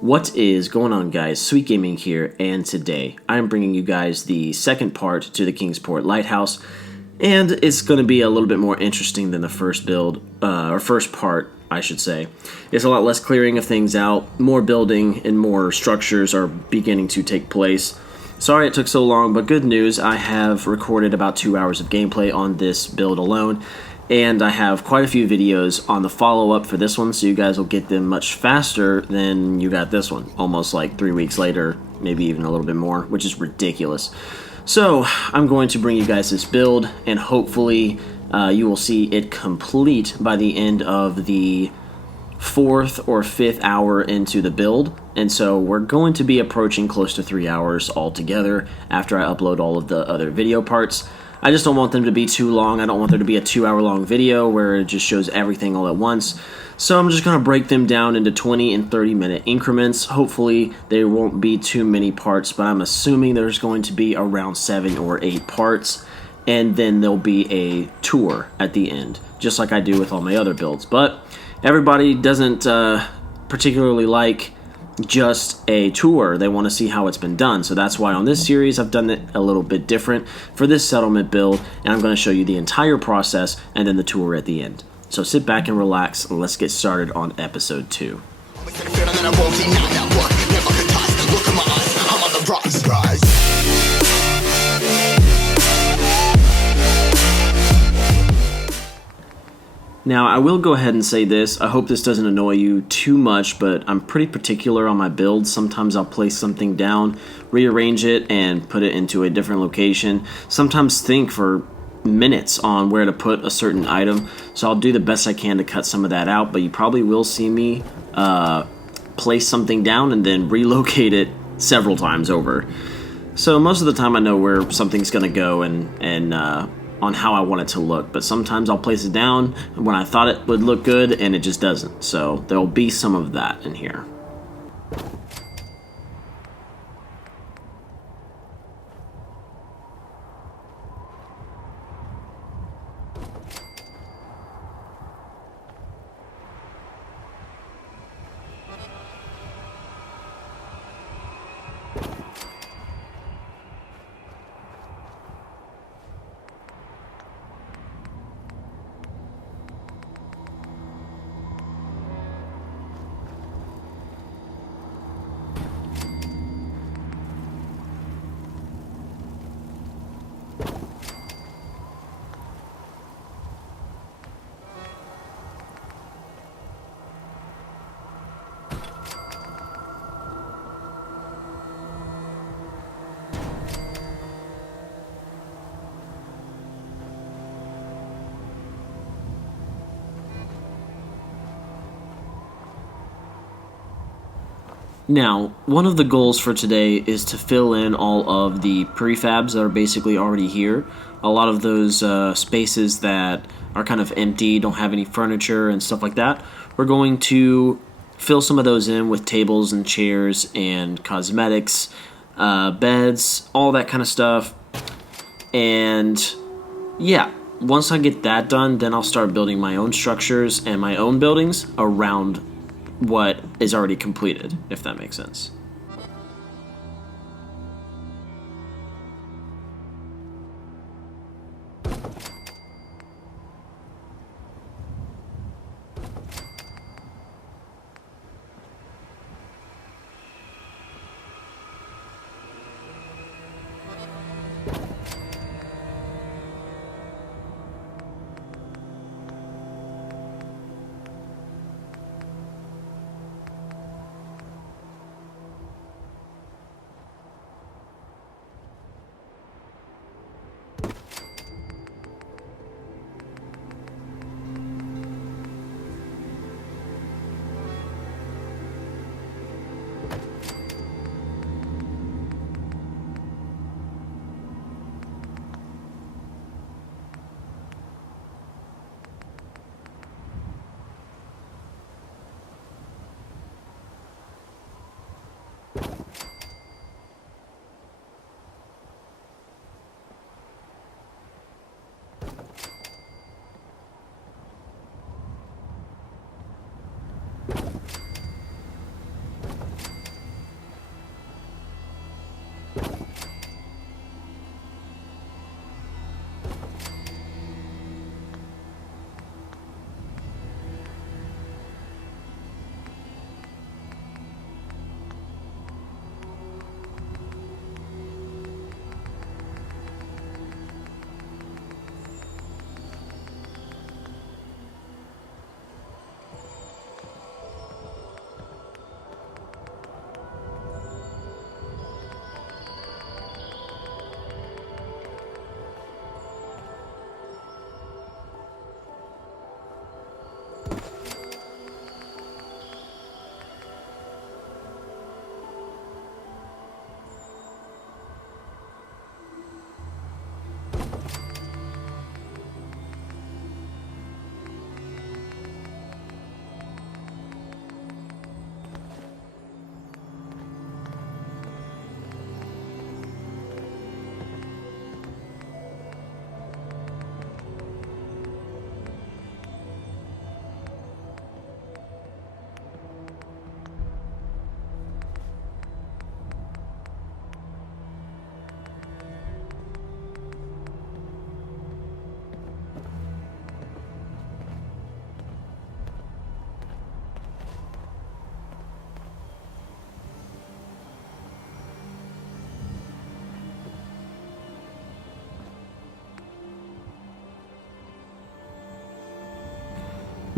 What is going on, guys? Sweet Gaming here, and today I am bringing you guys the second part to the Kingsport Lighthouse, and it's going to be a little bit more interesting than the first build, or first part, I should say. It's a lot less clearing of things out, more building, and more structures are beginning to take place. Sorry it took so long, but good news, I have recorded about 2 hours of gameplay on this build alone, and I have quite a few videos on the follow-up for this one, so you guys will get them much faster than you got this one. Almost like 3 weeks later, maybe even a little bit more, which is ridiculous. So, I'm going to bring you guys this build, and hopefully you will see it complete by the end of the 4th or 5th hour into the build. And so we're going to be approaching close to 3 hours altogether after I upload all of the other video parts. I just don't want them to be too long. I don't want there to be a 2-hour long video where it just shows everything all at once. So I'm just going to break them down into 20 and 30 minute increments. Hopefully there won't be too many parts, but I'm assuming there's going to be around 7 or 8 parts. And then there'll be a tour at the end, just like I do with all my other builds. But everybody doesn't particularly like just a tour. They want to see how it's been done. So that's why on this series I've done it a little bit different for this settlement build, and I'm going to show you the entire process and then the tour at the end. So sit back and relax, and let's get started on episode 2. Now, I will go ahead and say this. I hope this doesn't annoy you too much, but I'm pretty particular on my builds. Sometimes I'll place something down, rearrange it, and put it into a different location. Sometimes think for minutes on where to put a certain item, so I'll do the best I can to cut some of that out, but you probably will see me place something down and then relocate it several times over. So most of the time I know where something's going to go and on how I want it to look, but sometimes I'll place it down when I thought it would look good and it just doesn't. So there'll be some of that in here. Now, one of the goals for today is to fill in all of the prefabs that are basically already here. A lot of those spaces that are kind of empty, don't have any furniture and stuff like that. We're going to fill some of those in with tables and chairs and cosmetics, beds, all that kind of stuff. And yeah, once I get that done, then I'll start building my own structures and my own buildings around what is already completed, if that makes sense.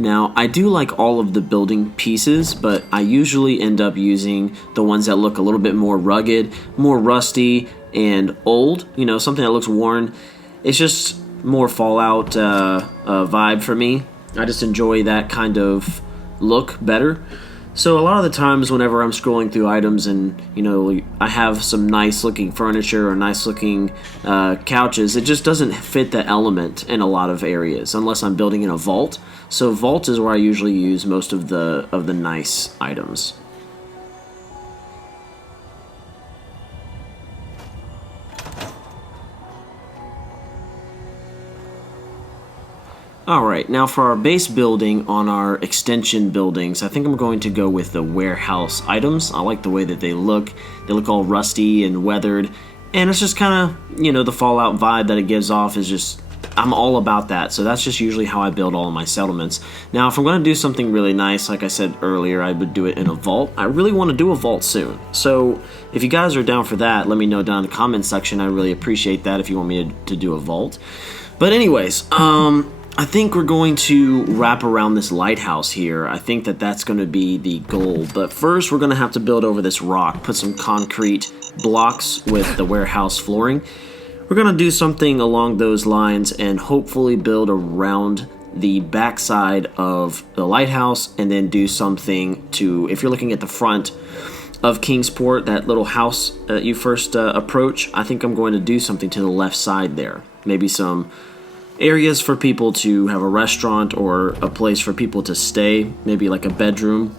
Now, I do like all of the building pieces, but I usually end up using the ones that look a little bit more rugged, more rusty, and old. You know, something that looks worn. It's just more Fallout vibe for me. I just enjoy that kind of look better. So a lot of the times whenever I'm scrolling through items and, you know, I have some nice looking furniture or nice looking couches, it just doesn't fit the element in a lot of areas unless I'm building in a vault. So vault is where I usually use most of the nice items. Alright, now for our base building on our extension buildings, I think I'm going to go with the warehouse items. I like the way that they look. They look all rusty and weathered, and it's just kind of, you know, the Fallout vibe that it gives off is just, I'm all about that. So that's just usually how I build all of my settlements. Now, if I'm going to do something really nice, like I said earlier, I would do it in a vault. I really want to do a vault soon. So if you guys are down for that, let me know down in the comments section. I really appreciate that if you want me to do a vault. But anyways, I think we're going to wrap around this lighthouse here. I think that that's going to be the goal. But first, we're going to have to build over this rock, put some concrete blocks with the warehouse flooring. We're going to do something along those lines and hopefully build around the backside of the lighthouse and then do something to, if you're looking at the front of Kingsport, that little house that you first approach, I think I'm going to do something to the left side there. Maybe some areas for people to have a restaurant or a place for people to stay, maybe like a bedroom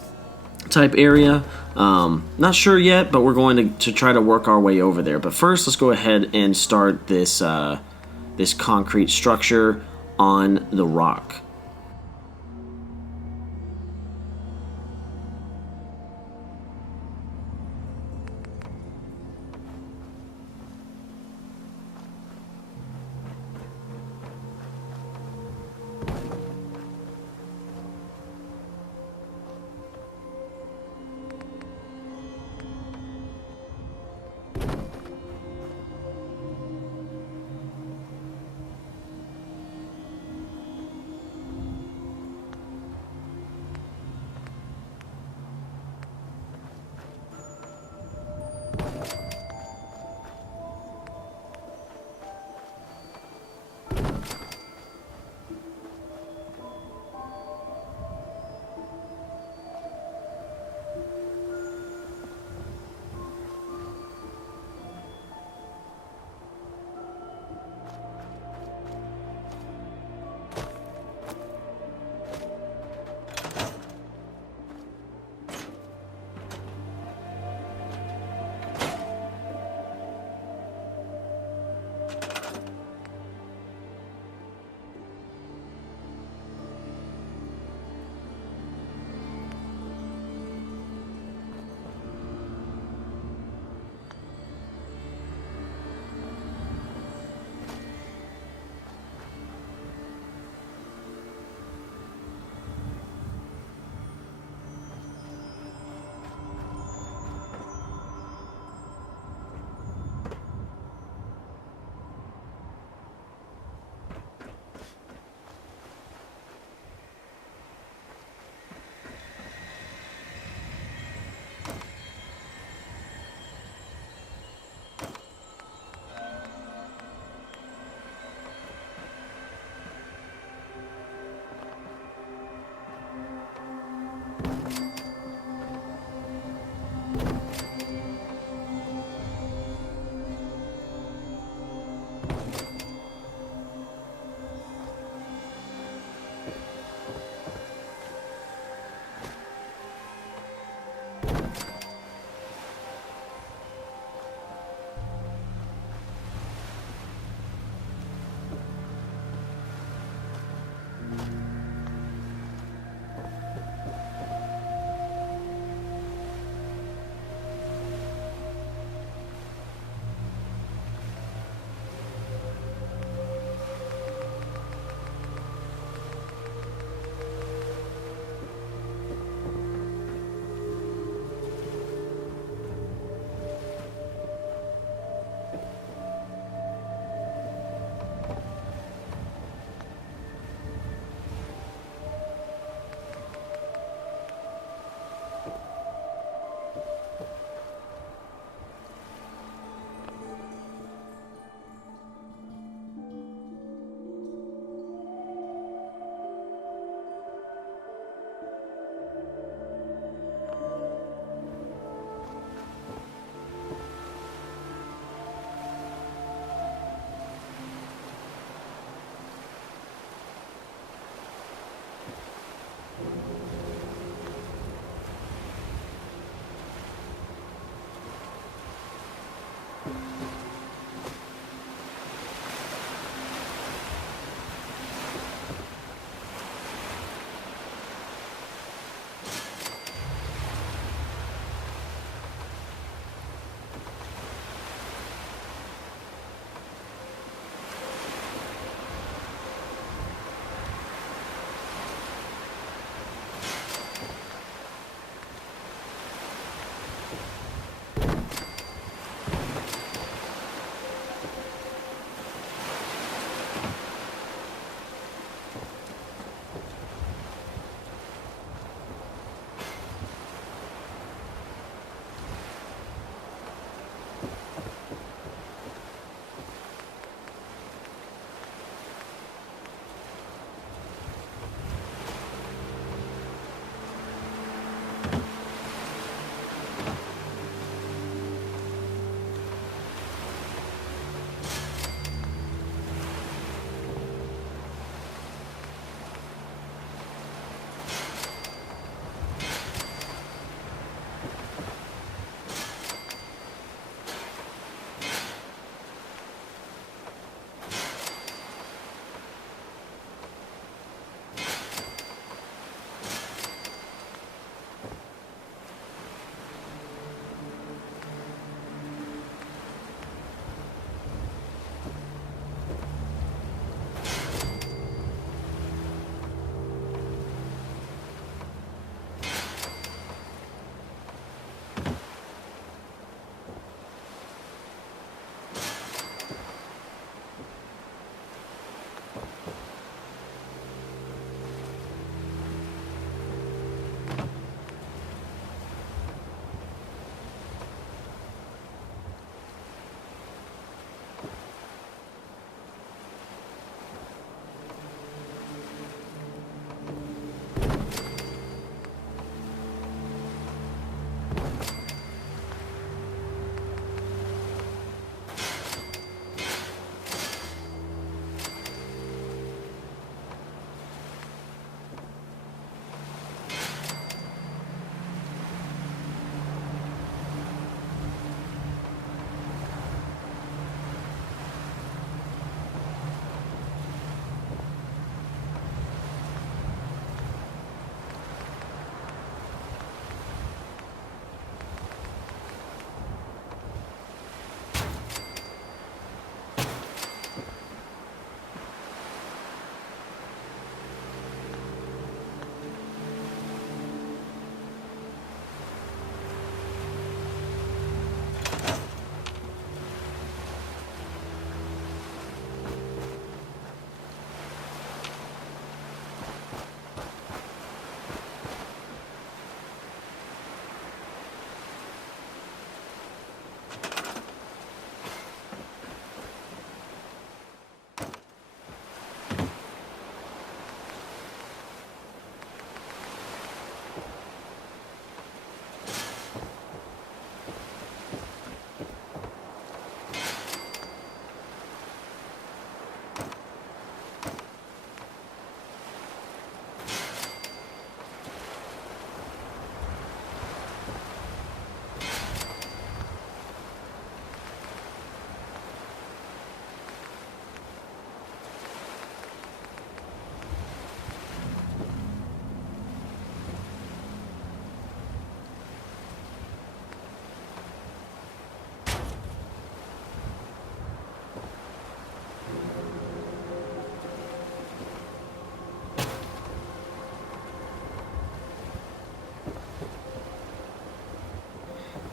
type area. Not sure yet, but we're going to try to work our way over there. But first, let's go ahead and start this this concrete structure on the rock.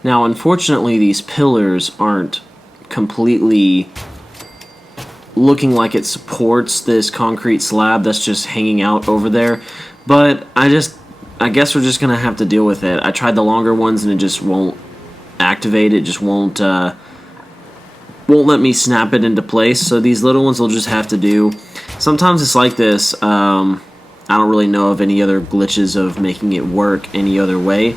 Now, unfortunately, these pillars aren't completely looking like it supports this concrete slab that's just hanging out over there. But I guess we're just going to have to deal with it. I tried the longer ones and it just won't activate. It just won't let me snap it into place. So these little ones will just have to do. Sometimes it's like this. I don't really know of any other glitches of making it work any other way.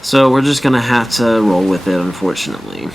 So we're just going to have to roll with it, unfortunately.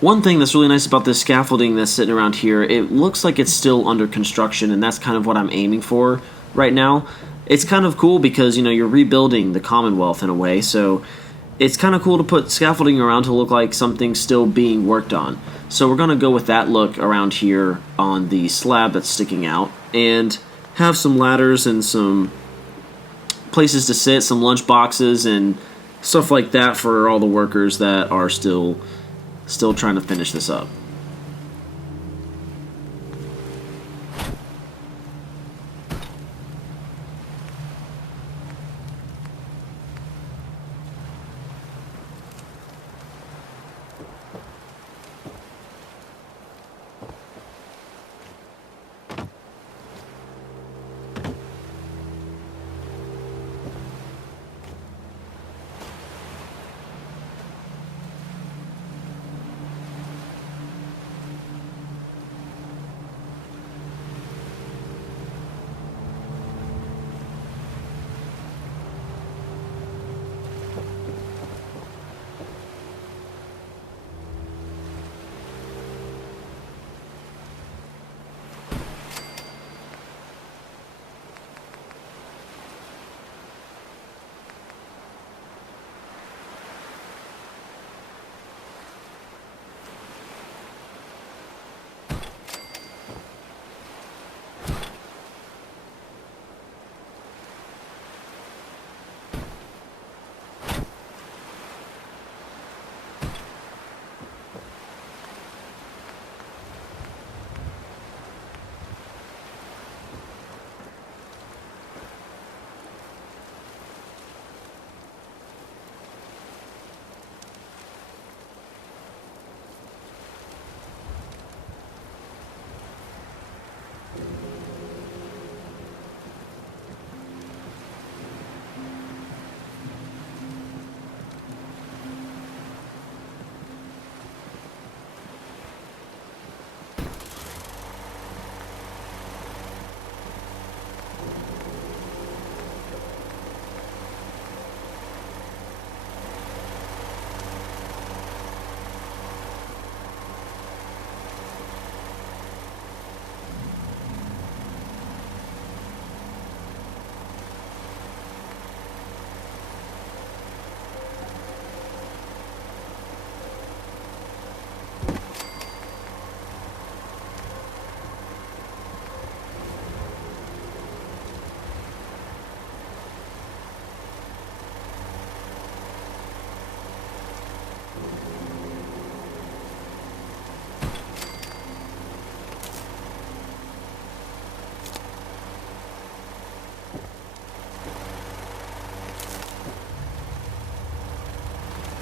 One thing that's really nice about this scaffolding that's sitting around here, it looks like it's still under construction, and that's kind of what I'm aiming for right now. It's kind of cool because, you know, you're rebuilding the Commonwealth in a way, so it's kind of cool to put scaffolding around to look like something's still being worked on. So we're going to go with that look around here on the slab that's sticking out, and have some ladders and some places to sit, some lunch boxes and stuff like that for all the workers that are still trying to finish this up.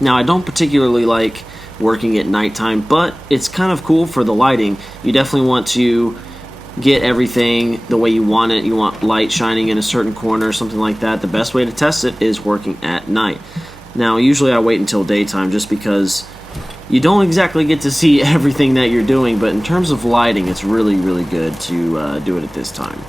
Now, I don't particularly like working at nighttime, but it's kind of cool for the lighting. You definitely want to get everything the way you want it. You want light shining in a certain corner or something like that. The best way to test it is working at night. Now, usually I wait until daytime just because you don't exactly get to see everything that you're doing, but in terms of lighting, it's really, really good to do it at this time.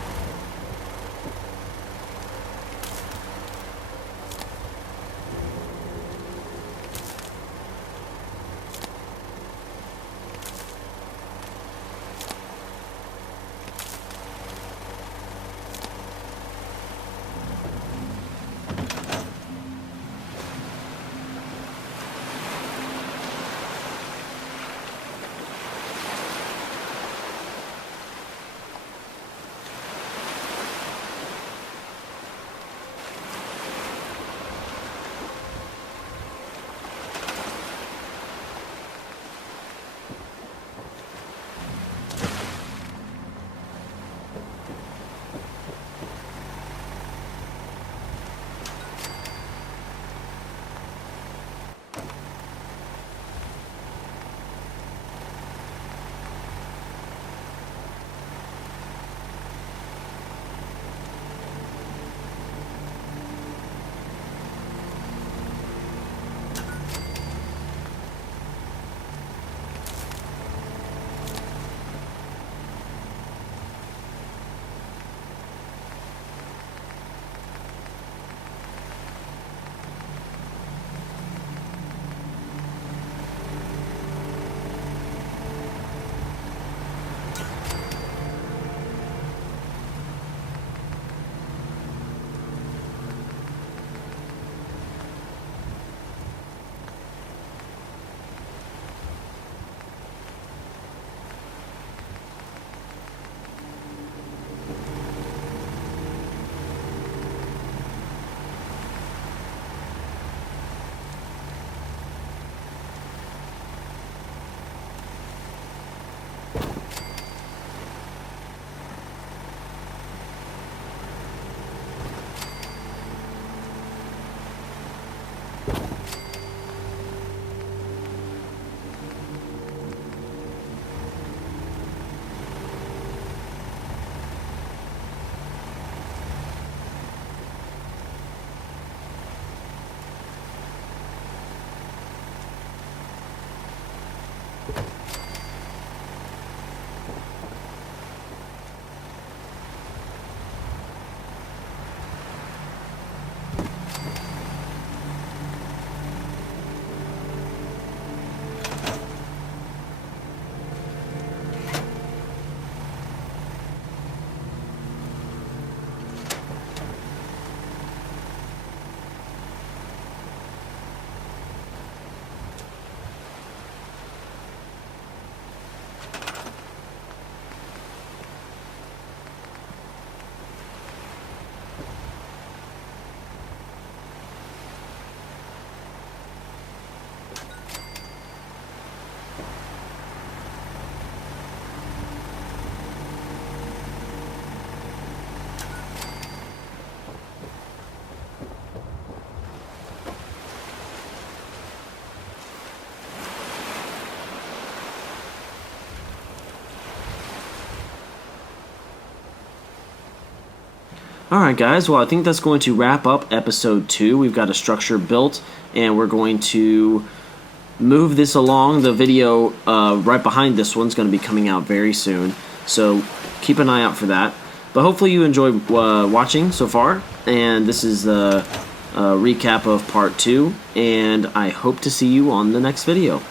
Alright guys, well I think that's going to wrap up episode 2. We've got a structure built and we're going to move this along. The video right behind this one's going to be coming out very soon, so keep an eye out for that. But hopefully you enjoyed watching so far, and this is the recap of part 2, and I hope to see you on the next video.